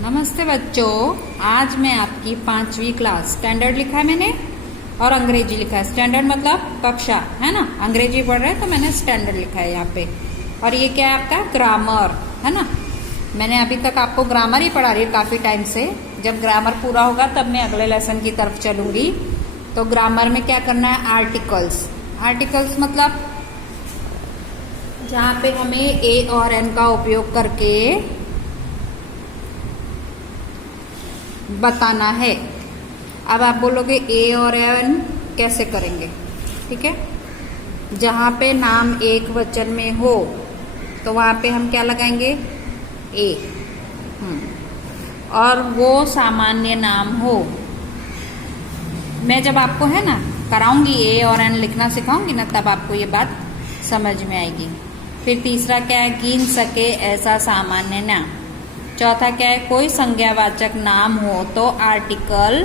नमस्ते बच्चों, आज मैं आपकी 5वीं क्लास स्टैंडर्ड लिखा है मैंने और अंग्रेजी लिखा है। स्टैंडर्ड मतलब कक्षा है ना, अंग्रेजी पढ़ रहे हैं तो मैंने स्टैंडर्ड लिखा है यहाँ पे। और ये क्या है आपका ग्रामर है ना। मैंने अभी तक आपको ग्रामर ही पढ़ा रही है काफी टाइम से। जब ग्रामर पूरा होगा तब मैं अगले लेसन की तरफ चलूंगी। तो ग्रामर में क्या करना है, आर्टिकल्स। आर्टिकल्स मतलब जहाँ पे हमें ए और एन का उपयोग करके बताना है। अब आप बोलोगे ए और एन कैसे करेंगे, ठीक है। जहां पे नाम एक वचन में हो तो वहां पे हम क्या लगाएंगे, ए। और वो सामान्य नाम हो। मैं जब आपको है ना कराऊंगी ए और एन लिखना सिखाऊंगी ना, तब आपको ये बात समझ में आएगी। फिर तीसरा क्या है, गिन सके ऐसा सामान्य नाम। चौथा क्या है, कोई संज्ञावाचक नाम हो तो आर्टिकल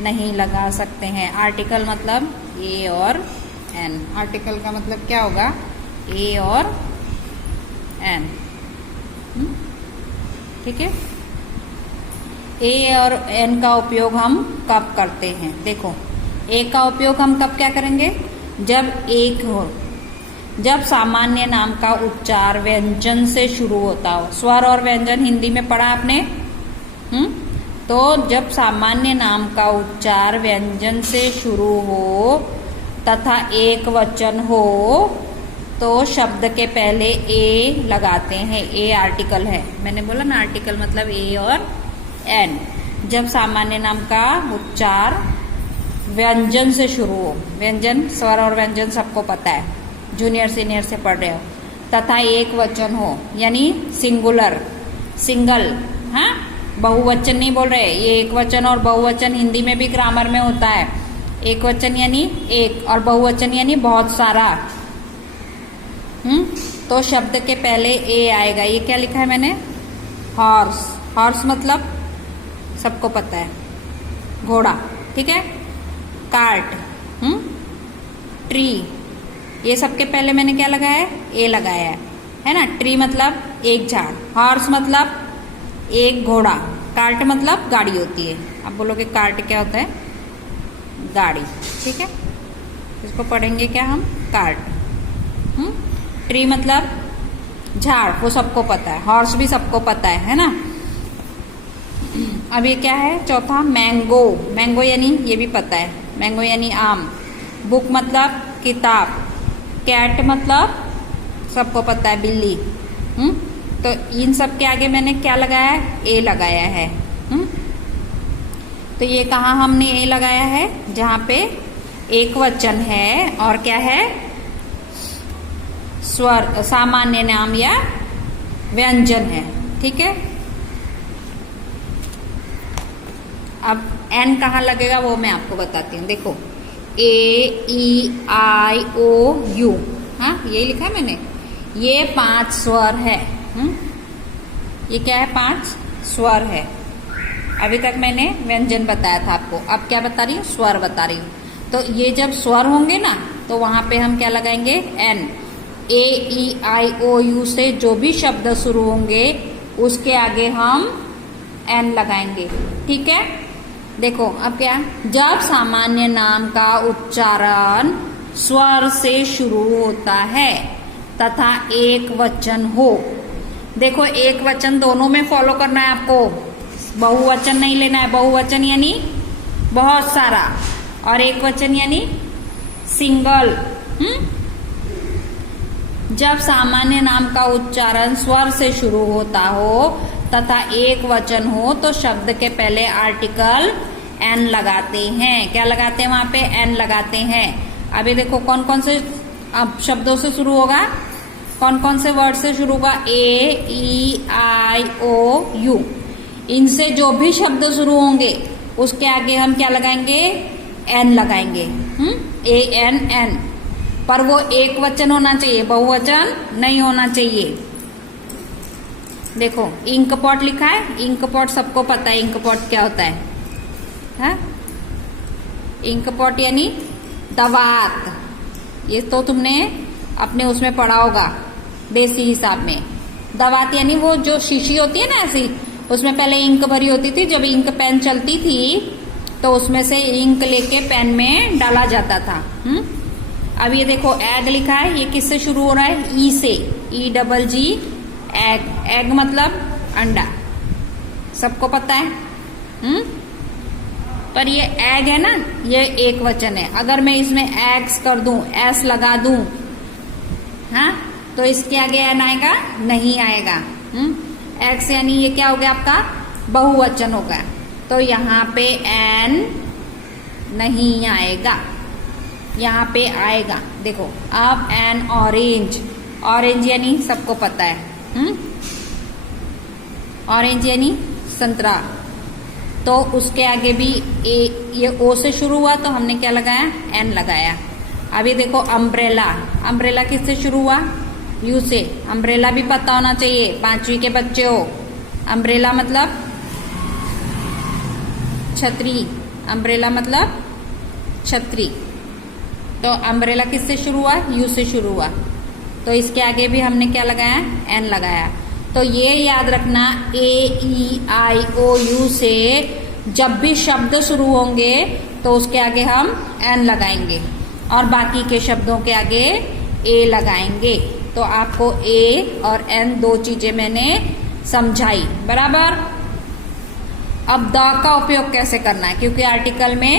नहीं लगा सकते हैं। आर्टिकल मतलब ए और एन। आर्टिकल का मतलब क्या होगा, ए और एन, ठीक है। ए और एन का उपयोग हम कब करते हैं, देखो ए का उपयोग हम कब क्या करेंगे, जब एक हो, जब सामान्य नाम का उच्चार व्यंजन से शुरू होता हो। स्वर और व्यंजन हिंदी में पढ़ा आपने, तो जब सामान्य नाम का उच्चार व्यंजन से शुरू हो तथा एक वचन हो तो शब्द के पहले ए लगाते हैं। ए आर्टिकल है, मैंने बोला ना आर्टिकल मतलब ए और एन। जब सामान्य नाम का उच्चार व्यंजन से शुरू हो, व्यंजन स्वर और व्यंजन सबको पता है, जूनियर सीनियर से पढ़ रहे हो, तथा एक वचन हो यानी सिंगुलर, सिंगल, हाँ बहुवचन नहीं बोल रहे। ये एक वचन और बहुवचन हिंदी में भी ग्रामर में होता है। एक वचन यानी एक और बहुवचन यानी बहुत सारा। तो शब्द के पहले ए आएगा। ये क्या लिखा है मैंने, हॉर्स। हॉर्स मतलब सबको पता है, घोड़ा, ठीक है। कार्ट, ट्री, ये सबके पहले मैंने क्या लगाया है, ए लगाया है ना। ट्री मतलब एक झाड़, हॉर्स मतलब एक घोड़ा, कार्ट मतलब गाड़ी होती है। आप बोलोगे कार्ट क्या होता है, गाड़ी, ठीक है। इसको पढ़ेंगे क्या हम, कार्ट। ट्री मतलब झाड़, वो सबको पता है। हॉर्स भी सबको पता है ना। अब ये क्या है, चौथा मैंगो। मैंगो यानी ये भी पता है, मैंगो यानी आम। बुक मतलब किताब। कैट मतलब सबको पता है, बिल्ली। तो इन सब के आगे मैंने क्या लगाया है, ए लगाया है। तो ये कहाँ हमने ए लगाया है, जहां पे एक वचन है और क्या है, स्वर, सामान्य नाम या व्यंजन है, ठीक है। अब एन कहाँ लगेगा वो मैं आपको बताती हूँ। देखो ए ई आई ओ यू, हाँ यही लिखा है मैंने। ये 5 स्वर है। ये क्या है, 5 स्वर है। अभी तक मैंने व्यंजन बताया था आपको, अब क्या बता रही हूँ, स्वर बता रही हूँ। तो ये जब स्वर होंगे ना तो वहां पे हम क्या लगाएंगे, N. A E I O you से जो भी शब्द शुरू होंगे उसके आगे हम एन लगाएंगे, ठीक है। देखो अब क्या, जब सामान्य नाम का उच्चारण स्वर से शुरू होता है तथा एक वचन हो। देखो एक वचन दोनों में फॉलो करना है आपको, बहुवचन नहीं लेना है। बहुवचन यानी बहुत सारा और एक वचन यानी सिंगल। जब सामान्य नाम का उच्चारण स्वर से शुरू होता हो तथा एक वचन हो तो शब्द के पहले आर्टिकल एन लगाते हैं। क्या लगाते हैं, वहां पे एन लगाते हैं। अभी देखो कौन कौन से अब शब्दों से शुरू होगा, कौन कौन से वर्ड से शुरू होगा, ए ई आई ओ यू। इनसे जो भी शब्द शुरू होंगे उसके आगे हम क्या लगाएंगे, एन लगाएंगे। ए एन एन, पर वो एक वचन होना चाहिए, बहुवचन नहीं होना चाहिए। देखो इंक पॉट लिखा है, इंक पॉट सबको पता है इंक पॉट क्या होता है, हाँ? इंक पॉट यानी दवात। ये तो तुमने अपने उसमें पढ़ा होगा देसी हिसाब में। दवात यानी वो जो शीशी होती है ना ऐसी, उसमें पहले इंक भरी होती थी, जब इंक पेन चलती थी तो उसमें से इंक लेके पेन में डाला जाता था। अब ये देखो एग लिखा है, ये किससे शुरू हो रहा है? ई से, EGG एग। एग मतलब अंडा, सबको पता है। पर ये एग है ना, ये एक वचन है। अगर मैं इसमें एग्स कर दूं, एस लगा दूं, हाँ, तो इसके आगे एन आएगा? नहीं आएगा। एग्स यानी ये क्या हो गया आपका? बहुवचन होगा, तो यहाँ पे एन नहीं आएगा, यहाँ पे आएगा। देखो अब एन ऑरेंज, ऑरेंज यानी सबको पता है, ऑरेंज यानी संतरा, तो उसके आगे भी ए, ये ओ से शुरू हुआ तो हमने क्या लगाया? एन लगाया। अभी देखो अम्ब्रेला, अम्ब्रेला किससे शुरू हुआ? यू से। अम्ब्रेला भी पता होना चाहिए, 5वीं के बच्चे हो। अम्ब्रेला मतलब छतरी, अम्ब्रेला मतलब छतरी, तो अम्ब्रेला किससे शुरू हुआ? यू से शुरू हुआ, तो इसके आगे भी हमने क्या लगाया? एन लगाया। तो ये याद रखना, AEIOU से जब भी शब्द शुरू होंगे तो उसके आगे हम एन लगाएंगे और बाकी के शब्दों के आगे ए लगाएंगे। तो आपको ए और एन दो चीजें मैंने समझाई, बराबर। अब द का उपयोग कैसे करना है, क्योंकि आर्टिकल में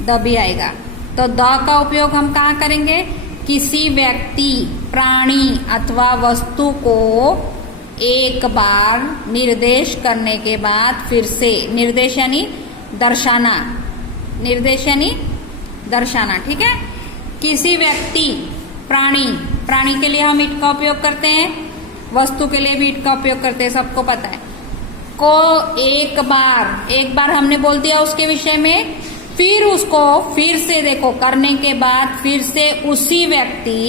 द भी आएगा, तो द का उपयोग हम कहाँ करेंगे? किसी व्यक्ति, प्राणी अथवा वस्तु को एक बार निर्देश करने के बाद फिर से, निर्देश यानी दर्शाना, निर्देश यानी दर्शाना, ठीक है। किसी व्यक्ति, प्राणी, प्राणी के लिए हम इट का उपयोग करते हैं, वस्तु के लिए भी इट का उपयोग करते हैं, सबको पता है। को एक बार हमने बोल दिया उसके विषय में, फिर उसको फिर से देखो करने के बाद फिर से उसी व्यक्ति,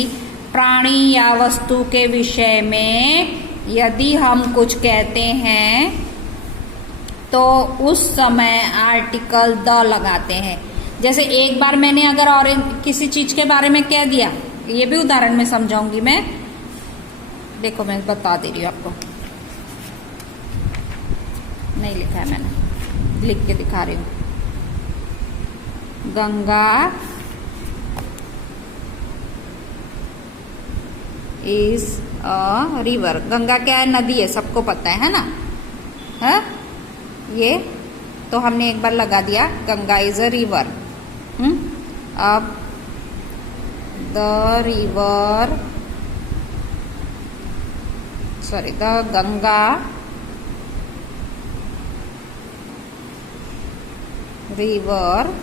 प्राणी या वस्तु के विषय में यदि हम कुछ कहते हैं तो उस समय आर्टिकल द लगाते हैं। जैसे एक बार मैंने अगर और किसी चीज के बारे में कह दिया, ये भी उदाहरण में समझाऊंगी मैं, देखो मैं बता दे रही हूँ आपको, नहीं लिखा है मैंने, लिख के दिखा रही हूँ। Ganga is a river, Ganga क्या है? नदी है, सबको पता है ना, है ये, तो हमने एक बार लगा दिया गंगा इज अ रिवर। अब the river, sorry, the Ganga river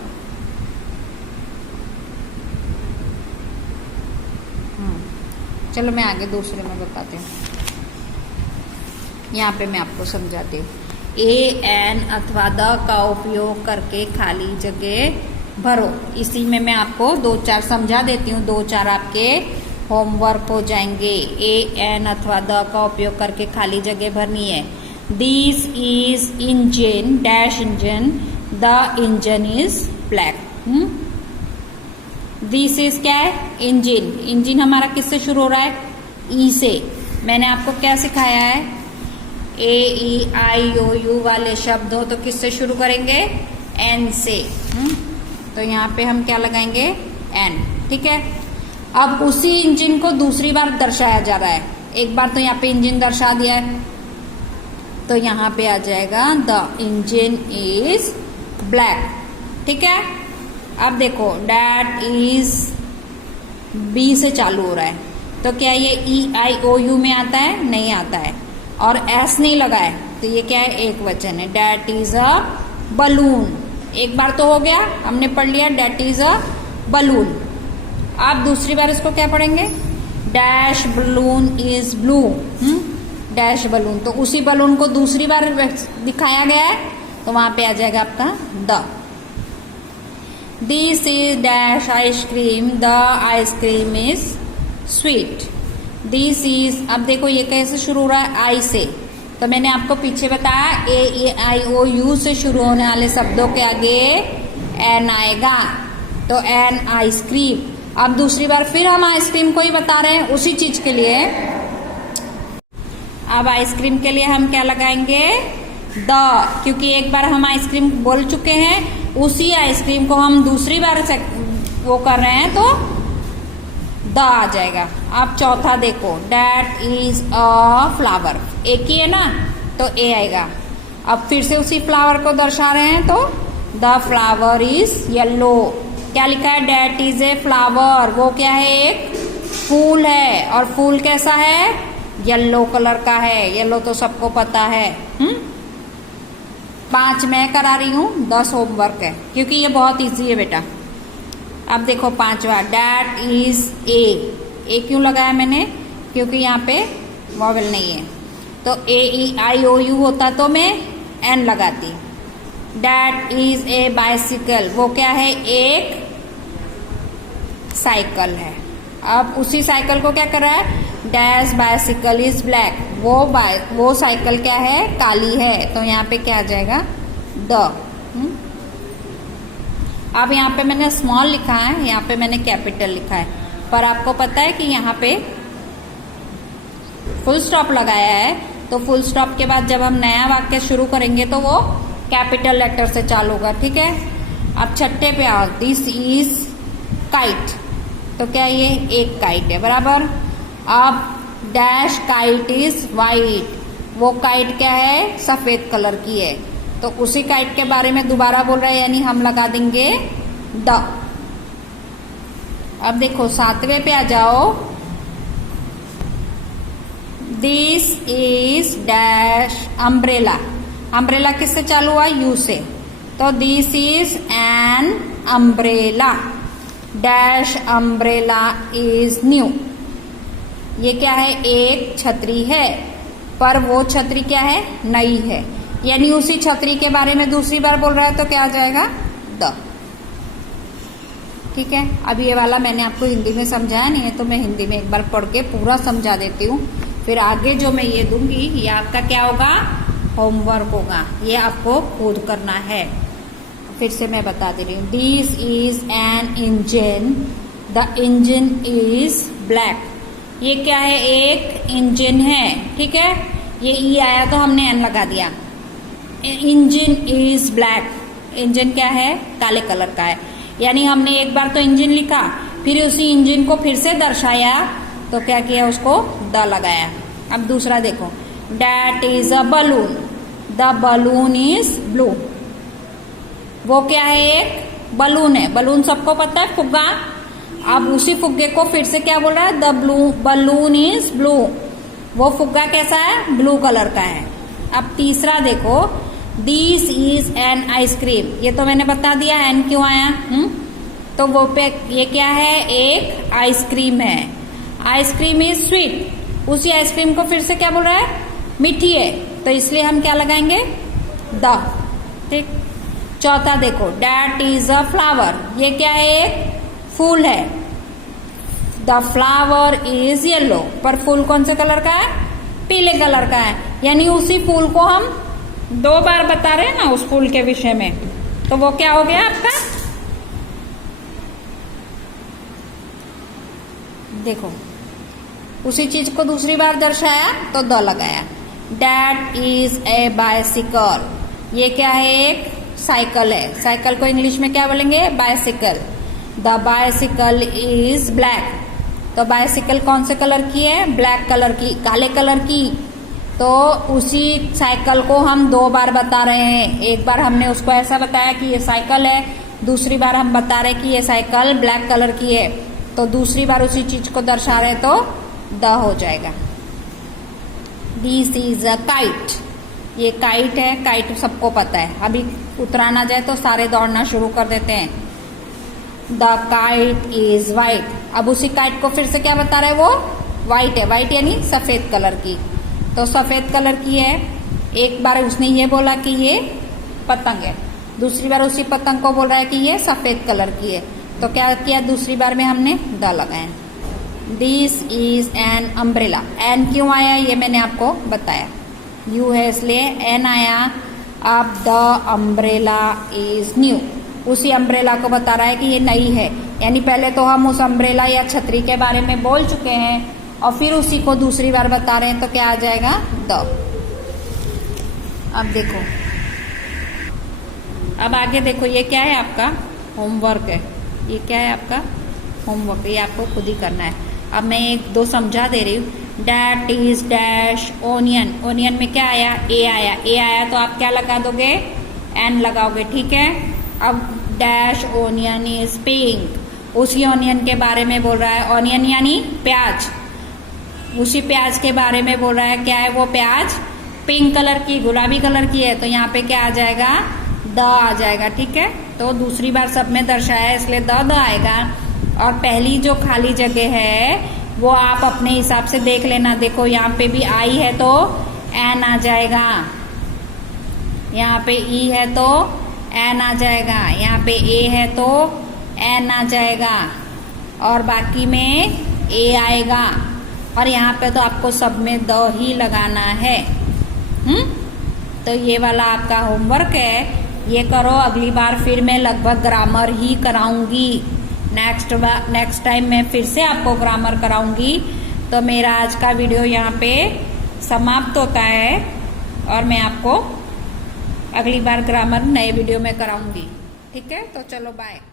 चलो मैं आगे दूसरे में बताती हूँ, यहाँ पे मैं आपको समझाती हूँ। ए एन अथवा द का उपयोग करके खाली जगह भरो। इसी में मैं आपको 2-4 समझा देती हूँ, 2-4 आपके होमवर्क हो जाएंगे। ए एन अथवा द का उपयोग करके खाली जगह भरनी है। This is engine dash engine, the engine is black. This is क्या है? इंजन। इंजन हमारा किससे शुरू हो रहा है? ई से। मैंने आपको क्या सिखाया है? AEIOU वाले शब्द हो तो किससे शुरू करेंगे? एन से। तो यहाँ पे हम क्या लगाएंगे? एन, ठीक है। अब उसी इंजन को दूसरी बार दर्शाया जा रहा है। एक बार तो यहाँ पे इंजन दर्शा दिया है, तो यहाँ पे आ जाएगा द इंजन इज ब्लैक, ठीक है। अब देखो डैट इज बी से चालू हो रहा है, तो क्या ये EIOU में आता है? नहीं आता है, और एस नहीं लगा है, तो ये क्या है? एक वचन है। डैट इज अ बलून, एक बार तो हो गया, हमने पढ़ लिया डैट इज अ बलून। आप दूसरी बार इसको क्या पढ़ेंगे? Dash balloon is blue, dash balloon, तो उसी बलून को दूसरी बार दिखाया गया है, तो वहां पे आ जाएगा आपका the. This is dash ice cream, the ice cream is sweet. This is, अब देखो ये कैसे शुरू हो रहा है? आई से, तो मैंने आपको पीछे बताया AEIOU से शुरू होने वाले शब्दों के आगे एन आएगा, तो एन आइसक्रीम। अब दूसरी बार फिर हम आइसक्रीम को ही बता रहे हैं उसी चीज के लिए। अब आइसक्रीम के लिए हम क्या लगाएंगे? द, क्योंकि एक बार हम आइसक्रीम बोल चुके हैं, उसी आइसक्रीम को हम दूसरी बार से वो कर रहे हैं तो द आ जाएगा। अब चौथा देखो, डैट इज अ फ्लावर, एक ही है ना तो ए आएगा। अब फिर से उसी फ्लावर को दर्शा रहे हैं तो द फ्लावर इज येलो। क्या लिखा है? डैट इज ए फ्लावर, वो क्या है? एक फूल है। और फूल कैसा है? येलो कलर का है। येलो तो सबको पता है। 5 मैं करा रही हूँ, 10 होमवर्क है, क्योंकि ये बहुत इजी है बेटा। अब देखो 5वां, डैट इज ए क्यों लगाया मैंने? क्योंकि यहाँ पे वॉवेल नहीं है, तो AEIOU होता तो मैं N लगाती। डैट इज ए बाइसिकल, वो क्या है? एक साइकिल है। अब उसी साइकिल को क्या कर रहा है? डैश बाइसिकल इज ब्लैक, वो साइकिल क्या है? काली है। तो यहाँ पे क्या आ जाएगा? द। अब यहाँ पे मैंने स्मॉल लिखा है, यहाँ पे मैंने कैपिटल लिखा है, पर आपको पता है कि यहाँ पे फुल स्टॉप लगाया है, तो फुल स्टॉप के बाद जब हम नया वाक्य शुरू करेंगे तो वो कैपिटल लेटर से चालू होगा, ठीक है। अब छठे पे आओ, दिस इज काइट, तो क्या ये एक काइट है, बराबर। अब डैश काइट इज वाइट, वो काइट क्या है? सफेद कलर की है, तो उसी काइट के बारे में दोबारा बोल रहे हैं, यानी हम लगा देंगे द। अब देखो 7वें पे आ जाओ, this is dash umbrella, umbrella किससे चालू हुआ? यू से, तो this is an umbrella, dash umbrella is new, ये क्या है? एक छतरी है, पर वो छतरी क्या है? नई है, यानी उसी छतरी के बारे में दूसरी बार बोल रहा है, तो क्या आ जाएगा? द, ठीक है। अब ये वाला मैंने आपको हिंदी में समझाया नहीं है, तो मैं हिंदी में एक बार पढ़ के पूरा समझा देती हूँ, फिर आगे जो मैं ये दूंगी ये आपका क्या होगा? होमवर्क होगा, ये आपको खुद करना है। फिर से मैं बता दे रही हूँ, this is N engine, the engine is black, ये क्या है? एक इंजन है, ठीक है। ये ई आया तो हमने एन लगा दिया। इंजन इज ब्लैक, इंजन क्या है? काले कलर का है, यानी हमने एक बार तो इंजन लिखा, फिर उसी इंजन को फिर से दर्शाया, तो क्या किया? उसको द लगाया। अब दूसरा देखो, that is a balloon, the balloon is blue, वो क्या है? एक बलून है, बलून सबको पता है, फुग्गा। अब उसी फुग्गे को फिर से क्या बोल रहा है? द बलून इज ब्लू, वो फुग्गा कैसा है? ब्लू कलर का है। अब तीसरा देखो, दिस इज एन आइसक्रीम, ये तो मैंने बता दिया एन क्यों आया, तो वो पे ये क्या है? एक आइसक्रीम है। आइसक्रीम इज स्वीट, उसी आइसक्रीम को फिर से क्या बोल रहा है? मीठी है, तो इसलिए हम क्या लगाएंगे? द, ठीक। चौथा देखो, डैट इज अ फ्लावर, ये क्या है? एक फूल है। द फ्लावर इज येलो, पर फूल कौन से कलर का है? पीले कलर का है, यानी उसी फूल को हम 2 बार बता रहे हैं ना उस फूल के विषय में, तो वो क्या हो गया आपका? देखो उसी चीज को दूसरी बार दर्शाया तो द लगाया। डैट इज ए बाइसिकल, ये क्या है? एक साइकिल है, साइकिल को इंग्लिश में क्या बोलेंगे? Bicycle. The bicycle is black, तो बाइसिकल कौन से कलर की है? ब्लैक कलर की, काले कलर की, तो उसी साइकिल को हम 2 बार बता रहे हैं। एक बार हमने उसको ऐसा बताया कि ये साइकिल है, दूसरी बार हम बता रहे कि ये साइकिल ब्लैक कलर की है, तो दूसरी बार उसी चीज को दर्शा रहे तो द हो जाएगा। दिस इज अ काइट, ये काइट है, काइट सबको पता है, अभी उतराना जाए तो सारे दौड़ना शुरू कर देते हैं। द काइट इज वाइट, अब उसी काइट को फिर से क्या बता रहे हैं? वो वाइट है, वाइट यानी सफेद कलर की, तो सफेद कलर की है। एक बार उसने ये बोला कि ये पतंग है, दूसरी बार उसी पतंग को बोल रहा है कि ये सफेद कलर की है, तो क्या किया? दूसरी बार में हमने द लगाया। This is an umbrella, an क्यों आया ये मैंने आपको बताया, यू है इसलिए एन आया। अब द अम्ब्रेला इज न्यू, उसी अम्ब्रेला को बता रहा है कि ये नई है, यानी पहले तो हम उस अम्ब्रेला या छतरी के बारे में बोल चुके हैं और फिर उसी को दूसरी बार बता रहे हैं, तो क्या आ जाएगा? द। अब देखो, अब आगे देखो, ये क्या है आपका होमवर्क है। ये क्या है आपका होमवर्क, ये आपको खुद ही करना है। अब मैं एक दो समझा दे रही हूँ। That is dash onion, onion में क्या आया, ए आया, ए आया तो आप क्या लगा दोगे, एन लगाओगे, ठीक है। अब डैश ओनियन इज पिंक, उसी ओनियन के बारे में बोल रहा है, ओनियन यानी प्याज, उसी प्याज के बारे में बोल रहा है। क्या है वो प्याज, पिंक कलर की, गुलाबी कलर की है, तो यहाँ पे क्या आ जाएगा, द आ जाएगा, ठीक है। तो दूसरी बार सब में दर्शाया है इसलिए द आएगा। और पहली जो खाली जगह है वो आप अपने हिसाब से देख लेना। देखो यहाँ पे भी आई है तो एन आ जाएगा, यहाँ पे ई है तो एन आ जाएगा, यहाँ पे ए है तो एन आ जाएगा, और बाकी में ए आएगा। और यहाँ पे तो आपको सब में द ही लगाना है। तो ये वाला आपका होमवर्क है, ये करो। अगली बार फिर मैं लगभग ग्रामर ही कराऊंगी। नेक्स्ट टाइम मैं फिर से आपको ग्रामर कराऊंगी। तो मेरा आज का वीडियो यहाँ पे समाप्त होता है, और मैं आपको अगली बार ग्रामर नए वीडियो में कराऊंगी, ठीक है। तो चलो बाय।